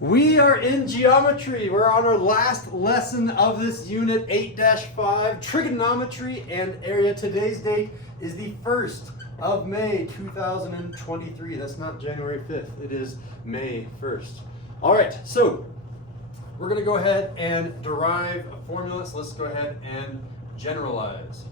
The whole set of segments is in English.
We are in geometry. We're on our last lesson of this unit 8-5, trigonometry and area. Today's date is the 1st of May 2023. That's not January 5th. It is May 1st. All right, so we're going to go ahead and derive a formula. So let's go ahead and generalize.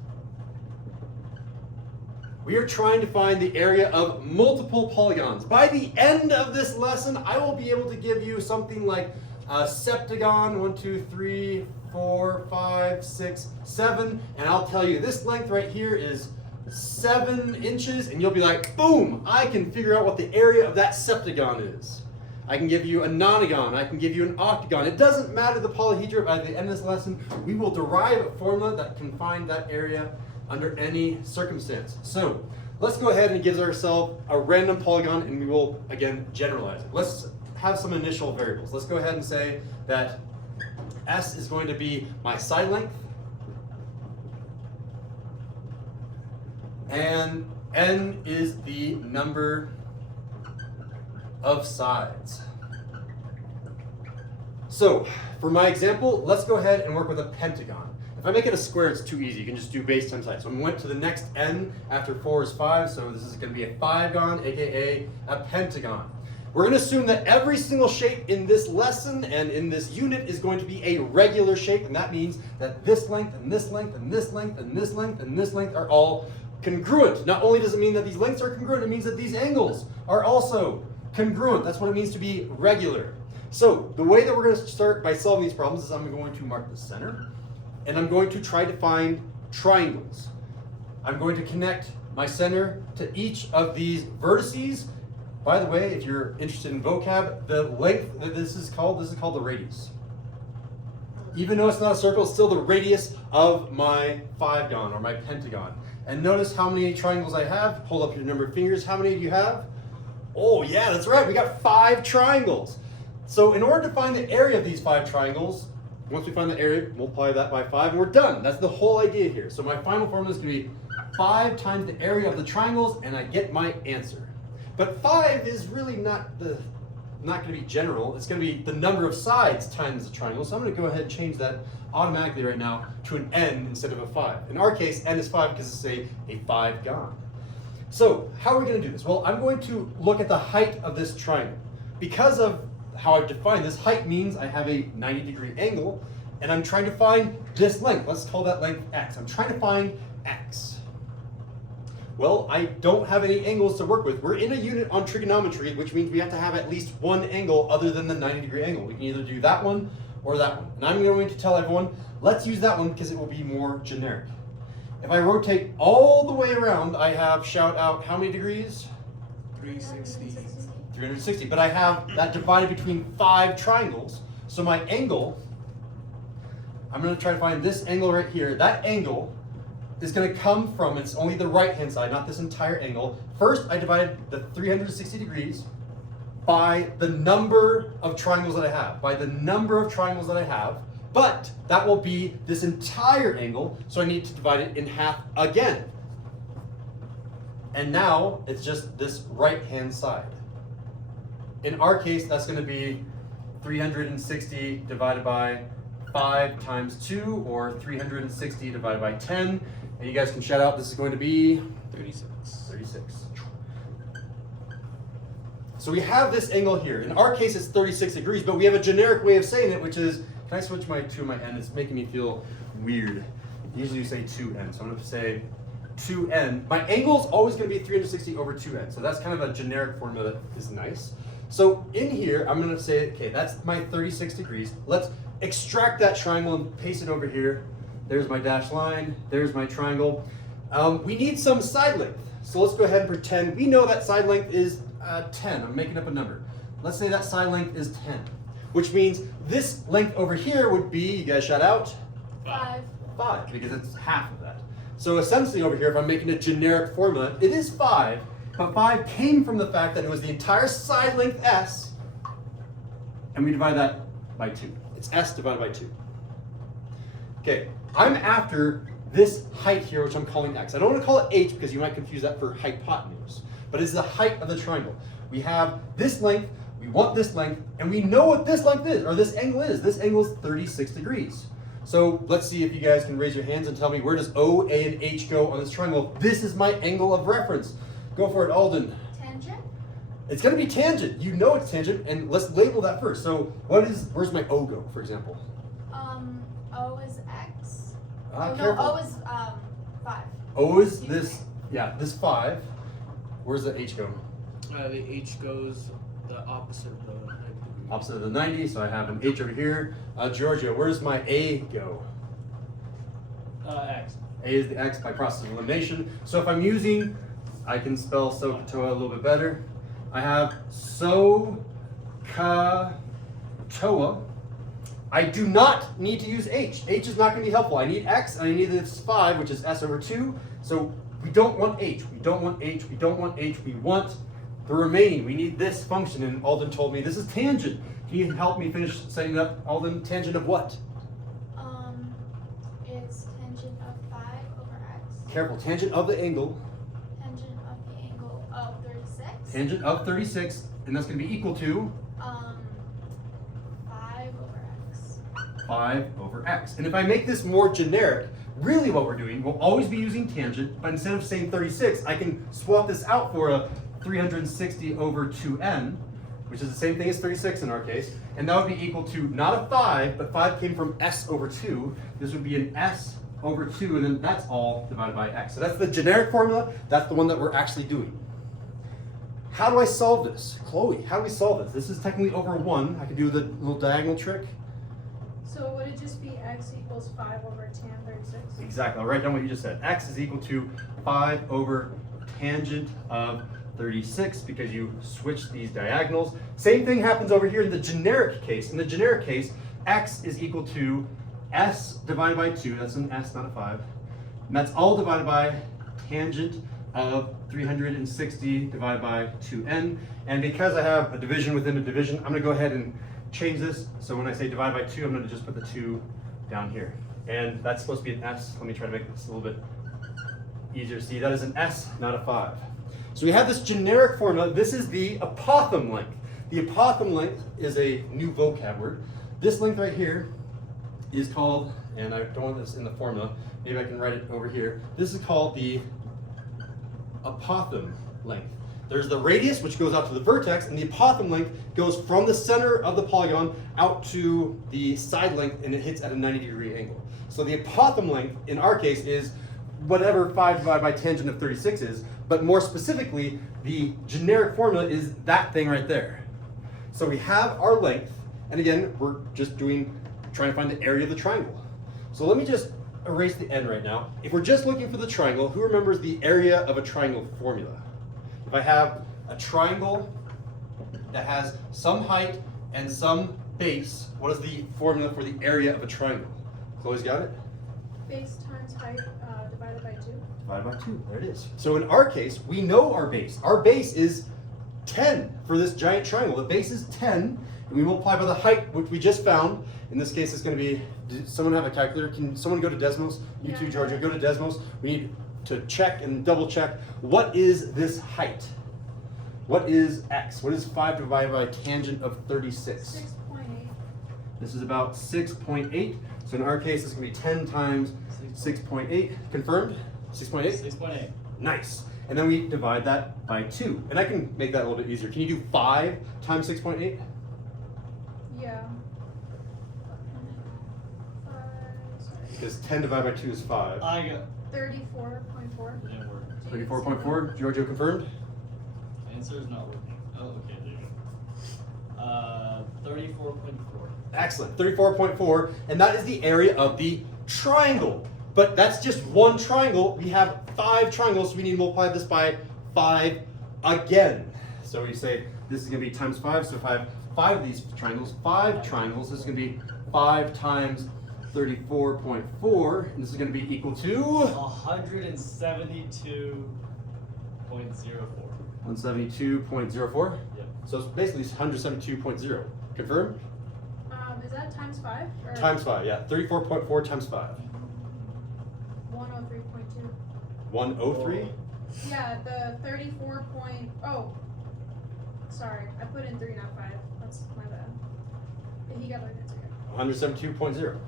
We are trying to find the area of multiple polygons. By the end of this lesson, I will be able to give you something like a septagon, 1, 2, 3, 4, 5, 6, 7, and I'll tell you this length right here is 7 inches, and you'll be like, boom, I can figure out what the area of that septagon is. I can give you a nonagon, I can give you an octagon. It doesn't matter the polyhedra. By the end of this lesson, we will derive a formula that can find that area under any circumstance. So let's go ahead and give ourselves a random polygon, and we will again generalize it. Let's have some initial variables. Let's go ahead and say that S is going to be my side length, and N is the number of sides. So for my example, let's go ahead and work with a pentagon. If I make it a square, it's too easy. You can just do base times height. So we went to the next n after 4 is 5, so this is going to be a 5gon, aka a pentagon. We're going to assume that every single shape in this lesson and in this unit is going to be a regular shape, and that means that this length and this length and this length and this length and this length are all congruent. Not only does it mean that these lengths are congruent, it means that these angles are also congruent. That's what it means to be regular. So the way that we're going to start by solving these problems is I'm going to mark the center, and I'm going to try to find triangles. I'm going to connect my center to each of these vertices. By the way, if you're interested in vocab, the length that this is called the radius. Even though it's not a circle, it's still the radius of my 5gon or my pentagon. And notice how many triangles I have. Hold up your number of fingers. How many do you have? Oh yeah, that's right. We got 5 triangles. So in order to find the area of these 5 triangles, once we find the area, multiply that by 5, and we're done. That's the whole idea here. So my final formula is going to be 5 times the area of the triangles, and I get my answer. But 5 is really not going to be general. It's going to be the number of sides times the triangle. So I'm going to go ahead and change that automatically right now to an n instead of a 5. In our case, n is 5 because it's a 5gon. So how are we going to do this? Well, I'm going to look at the height of this triangle. Because of how I've defined this, height means I have a 90-degree angle, and I'm trying to find this length. Let's call that length x. I'm trying to find x. Well, I don't have any angles to work with. We're in a unit on trigonometry, which means we have to have at least one angle other than the 90-degree angle. We can either do that one or that one. And I'm going to tell everyone, let's use that one because it will be more generic. If I rotate all the way around, I have, shout out, how many degrees? 360. 360, but I have that divided between 5 triangles. So my angle, I'm going to try to find this angle right here. That angle is going to come from, it's only the right-hand side, not this entire angle. First, I divided the 360 degrees by the number of triangles that I have. But that will be this entire angle, so I need to divide it in half again. And now it's just this right-hand side. In our case, that's going to be 360 divided by 5 times 2, or 360 divided by 10. And you guys can shout out, this is going to be 36. So we have this angle here. In our case, it's 36 degrees, but we have a generic way of saying it, which is, can I switch my 2 and my n? It's making me feel weird. Usually you say 2n, so I'm going to say 2n. My angle is always going to be 360 over 2n, so that's kind of a generic formula that is nice. So in here, I'm going to say, okay, that's my 36 degrees. Let's extract that triangle and paste it over here. There's my dashed line. There's my triangle. We need some side length. So let's go ahead and pretend we know that side length is 10. I'm making up a number. Let's say that side length is 10, which means this length over here would be, you guys shout out? 5, because it's half of that. So essentially over here, if I'm making a generic formula, it is 5. But 5 came from the fact that it was the entire side length s, and we divide that by 2. It's s divided by 2. Okay, I'm after this height here, which I'm calling x. I don't want to call it h because you might confuse that for hypotenuse, but it's the height of the triangle. We have this length, We want this length, and we know what this length is, or this angle is. This angle is 36 degrees. So let's see if you guys can raise your hands and tell me, where does O, A, and H go on this triangle? This is my angle of reference. Go for it, Alden. Tangent? It's going to be tangent. You know it's tangent, and let's label that first. So where's my O go, for example? O is X. Careful. No, O is 5. O is this, this 5. Where's the H go? The H goes the opposite of the 90 degree. Opposite of the 90, so I have an H over here. Georgia, where does my A go? X. A is the X by process of elimination. So if I'm using, I can spell SOHCAHTOA a little bit better. I have SOHCAHTOA. I do not need to use H. H is not going to be helpful. I need X, and I need this 5, which is S over 2. So we don't want H. We don't want H. We don't want H. We want the remaining. We need this function, and Alden told me this is tangent. Can you help me finish setting up, Alden? Tangent of what? It's tangent of 5 over X. Careful. Tangent of the angle. Tangent of the angle of 36. Tangent of 36, and that's going to be equal to 5 over X. 5 over X. And if I make this more generic, really what we're doing, we'll always be using tangent, but instead of saying 36, I can swap this out for a 360 over 2n, which is the same thing as 36 in our case, and that would be equal to not a 5, but 5 came from S over 2. This would be an S over 2, and then that's all divided by X. So that's the generic formula. That's the one that we're actually doing. How do I solve this? Chloe, how do we solve this? This is technically over 1. I could do the little diagonal trick. So would it just be X equals 5 over tan 36? Exactly. I'll write down what you just said. X is equal to 5 over tangent of 36 because you switch these diagonals. Same thing happens over here in the generic case. In the generic case, X is equal to S divided by 2. That's an S, not a 5. And that's all divided by tangent of 360 divided by 2n. And because I have a division within a division, I'm going to go ahead and change this. So when I say divide by 2, I'm going to just put the 2 down here. And that's supposed to be an S. Let me try to make this a little bit easier to see. That is an S, not a 5. So we have this generic formula. This is the apothem length. The apothem length is a new vocab word. This length right here is called, and I don't want this in the formula, maybe I can write it over here. This is called the apothem length. There's the radius, which goes out to the vertex, and the apothem length goes from the center of the polygon out to the side length, and it hits at a 90-degree angle. So the apothem length, in our case, is whatever 5 divided by tangent of 36 is, but more specifically, the generic formula is that thing right there. So we have our length, and again, we're just trying to find the area of the triangle. So let me just erase the n right now. If we're just looking for the triangle, who remembers the area of a triangle formula? If I have a triangle that has some height and some base, what is the formula for the area of a triangle? Chloe's got it? Base times height divided by 2. Divided by 2, there it is. So in our case, we know our base. Our base is 10 for this giant triangle. The base is 10, and we multiply by the height, which we just found. In this case, it's going to be, does someone have a calculator? Can someone go to Desmos? You Yeah. too, Georgia, go to Desmos. We need to check and double check. What is this height? What is x? What is 5 divided by tangent of 36? 6.8. This is about 6.8. So in our case, it's going to be 10 times 6.8. Confirmed? 6.8? 6.8. Nice. And then we divide that by 2. And I can make that a little bit easier. Can you do 5 times 6.8? Yeah. 5, sorry. Because 10 divided by 2 is 5. I got 34.4. didn't work. 34.4. Giorgio confirmed? Answer is not working. Oh, okay, there you go. 34.4. Excellent. 34.4. And that is the area of the triangle. But that's just one triangle. We have 5 triangles, so we need to multiply this by 5 again. So we say this is going to be times 5. So if I have 5 of these triangles, 5 triangles, this is going to be 5 times 34.4. And this is going to be equal to 172.04. 172.04. Yep. So it's basically 172.0. Confirm? Is that times 5? Or Times 5, yeah. 34.4 times 5. 103.2. 103? Yeah, the 34. Sorry, I put in 3, not 5. That's my bad. But he got my answer. 172.0.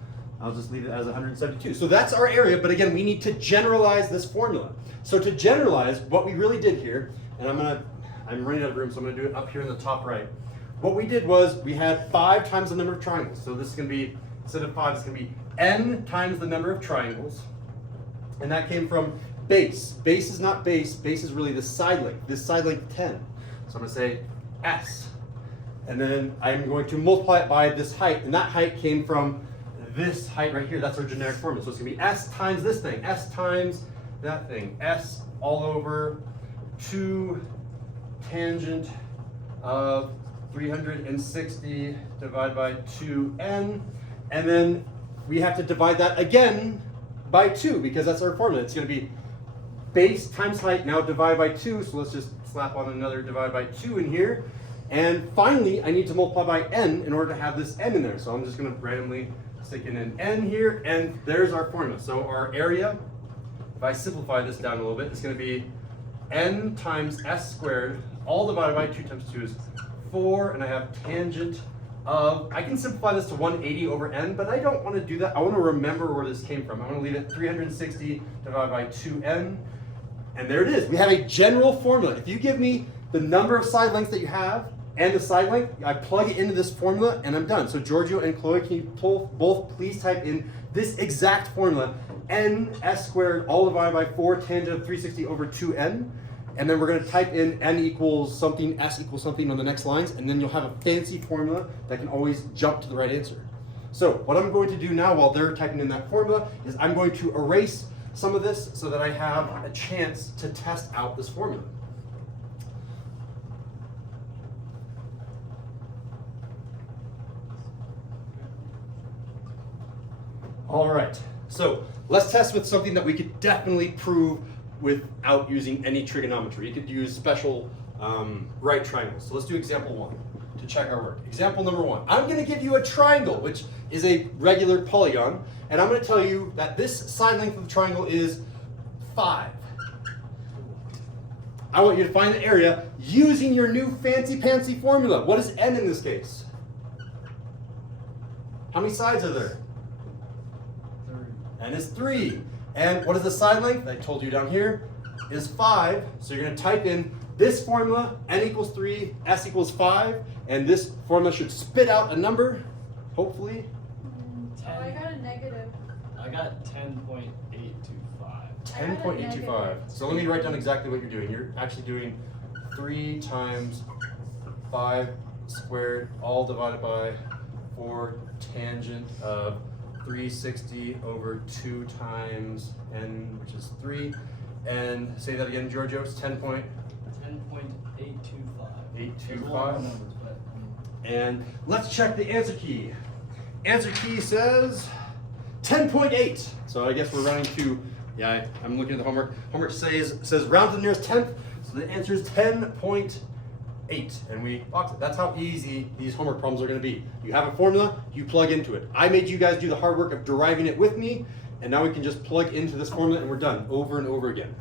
I'll just leave it as 172. So that's our area, but again, we need to generalize this formula. So to generalize, what we really did here, and I'm running out of room, so I'm gonna do it up here in the top right. What we did was we had 5 times the number of triangles. So this is gonna be, instead of 5, it's gonna be n times the number of triangles. And that came from base. Base is not base is really the side length. This side length 10. So I'm gonna say s. And then I'm going to multiply it by this height, and that height came from this height right here. That's our generic formula. So it's gonna be s times this thing, s times that thing, s all over 2 tangent of 360 divided by 2n, and then we have to divide that again by 2 because that's our formula. It's gonna be base times height, now divided by 2, so let's just slap on another divide by 2 in here. And finally, I need to multiply by n in order to have this n in there. So I'm just gonna randomly stick in an n here, and there's our formula. So our area, if I simplify this down a little bit, it's gonna be n times s squared, all divided by 2 times 2 is 4, and I have tangent of, I can simplify this to 180 over n, but I don't wanna do that. I wanna remember where this came from. I wanna leave it 360 divided by 2n, and there it is. We have a general formula. If you give me the number of side lengths that you have, and the side length, I plug it into this formula and I'm done. So Giorgio and Chloe, can you both please type in this exact formula, n s squared all divided by 4 tangent of 360 over 2n, and then we're gonna type in n equals something, s equals something on the next lines, and then you'll have a fancy formula that can always jump to the right answer. So what I'm going to do now while they're typing in that formula is I'm going to erase some of this so that I have a chance to test out this formula. All right, so let's test with something that we could definitely prove without using any trigonometry. You could use special right triangles. So let's do example 1 to check our work. Example number 1, I'm gonna give you a triangle, which is a regular polygon, and I'm gonna tell you that this side length of the triangle is 5. I want you to find the area using your new fancy-pantsy formula. What is n in this case? How many sides are there? N is 3. And what is the side length? I told you down here is 5. So you're going to type in this formula, n equals 3, s equals 5, and this formula should spit out a number, hopefully. Oh, I got a negative. I got 10.825. 10.825. So let me write down exactly what you're doing. You're actually doing 3 times 5 squared, all divided by 4 tangent of 360 over 2 times n, which is 3. And say that again, Giorgio, it's 10.825. 825. And let's check the answer key. Answer key says 10.8. So I guess we're running to, yeah, I'm looking at the homework. Homework says round to the nearest tenth. So the answer is 10.8. And we box it. That's how easy these homework problems are going to be. You have a formula, you plug into it. I made you guys do the hard work of deriving it with me, and now we can just plug into this formula and we're done over and over again.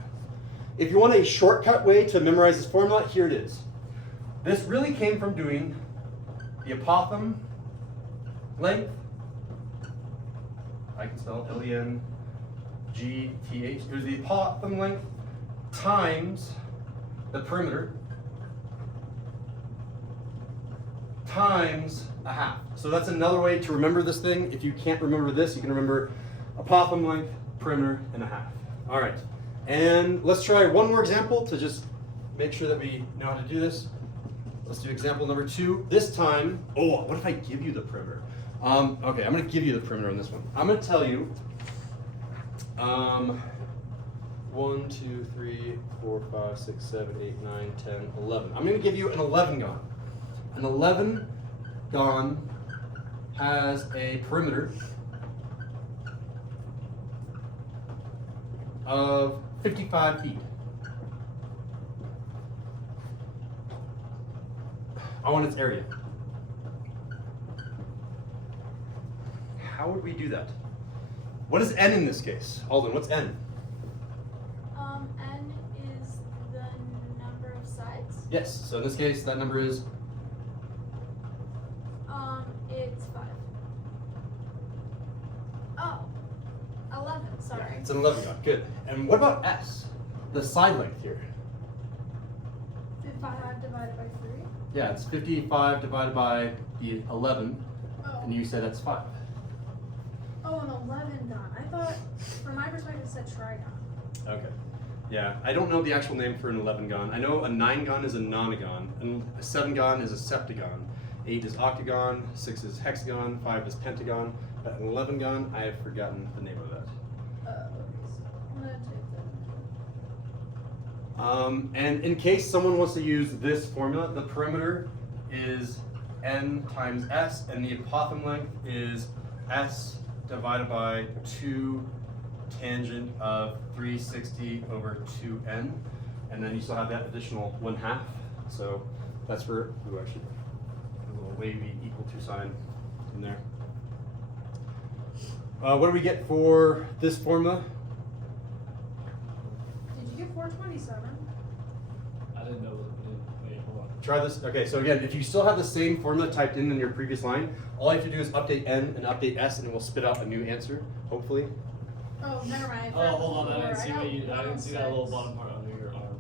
If you want a shortcut way to memorize this formula, here it is. This really came from doing the apothem length. I can spell Length. It was the apothem length times the perimeter times a half. So that's another way to remember this thing. If you can't remember this, you can remember apothem length, perimeter, and a half. All right, and let's try one more example to just make sure that we know how to do this. Let's do example number 2. This time, oh, what if I give you the perimeter? Okay, I'm gonna give you the perimeter on this one. I'm gonna tell you 1, 2, 3, 4, 5, 6, 7, 8, 9, 10, 11. I'm gonna give you an 11 gon. An 11 gon has a perimeter of 55 feet. I want its area. How would we do that? What is n in this case? Alden, what's n? N is the number of sides. Yes, so in this case, that number is It's 5. Oh, 11. Sorry. it's an 11 gon. Good. And what about S? The side length here. 55 divided by 3. Yeah, it's 55 divided by the 11, Oh. and you said that's 5. Oh, an 11 gon. I thought, from my perspective, it said trigon. Okay. Yeah, I don't know the actual name for an 11 gon. I know a 9 gon is a nonagon, and a 7 gon is a septagon. 8 is octagon, 6 is hexagon, 5 is pentagon, but an 11 gon, I have forgotten the name of that. Okay, so I'm gonna take that. And in case someone wants to use this formula, the perimeter is n times s, and the apothem length is s divided by 2 tangent of 360 over 2n, and then you still have that additional 1/2. So that's for actually a little wavy equal to sign in there. What do we get for this formula? Did you get 427? I didn't know. Wait, hold on. Try this. Okay, so again, if you still have the same formula typed in your previous line, all you have to do is update n and update s, and it will spit out a new answer, hopefully. Oh, never mind. Oh, hold on. I didn't got see what you. I didn't see that little 106. bottom part under your arm.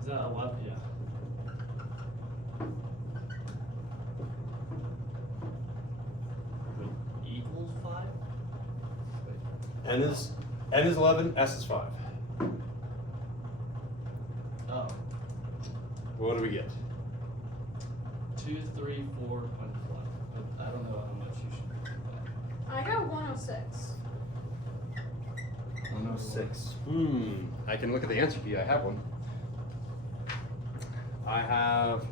Is that 11? Yeah. Wait, equals 5? Wait. N is 11, s is 5. Oh. What do we get? 2, 3, 4, 5. I don't know how much you should do that. I got 106. 106. I can look at the answer key. I have one. I have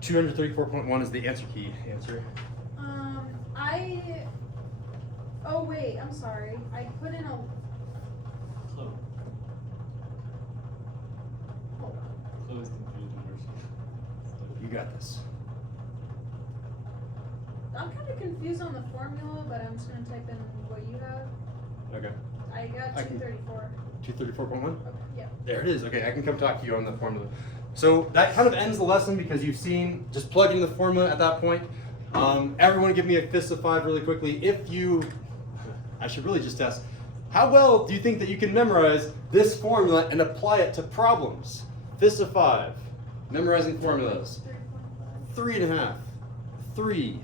234.1 is the answer key answer. Oh wait, I'm sorry. I put in a. Chloe. Hold on. Chloe's confused and worse. You got this. I'm kind of confused on the formula, but I'm just gonna type in what you have. Okay. I got I can- 234. 234.1? Okay, yeah. There it is. Okay, I can come talk to you on the formula. So that kind of ends the lesson because you've seen, just plug in the formula at that point. Everyone give me a fist of 5 really quickly. I should really just ask, how well do you think that you can memorize this formula and apply it to problems? Fist of 5. Memorizing formulas. 3.5. 3.5. 3.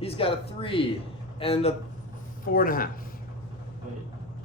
He's got a 3 and a 4.5. Wait.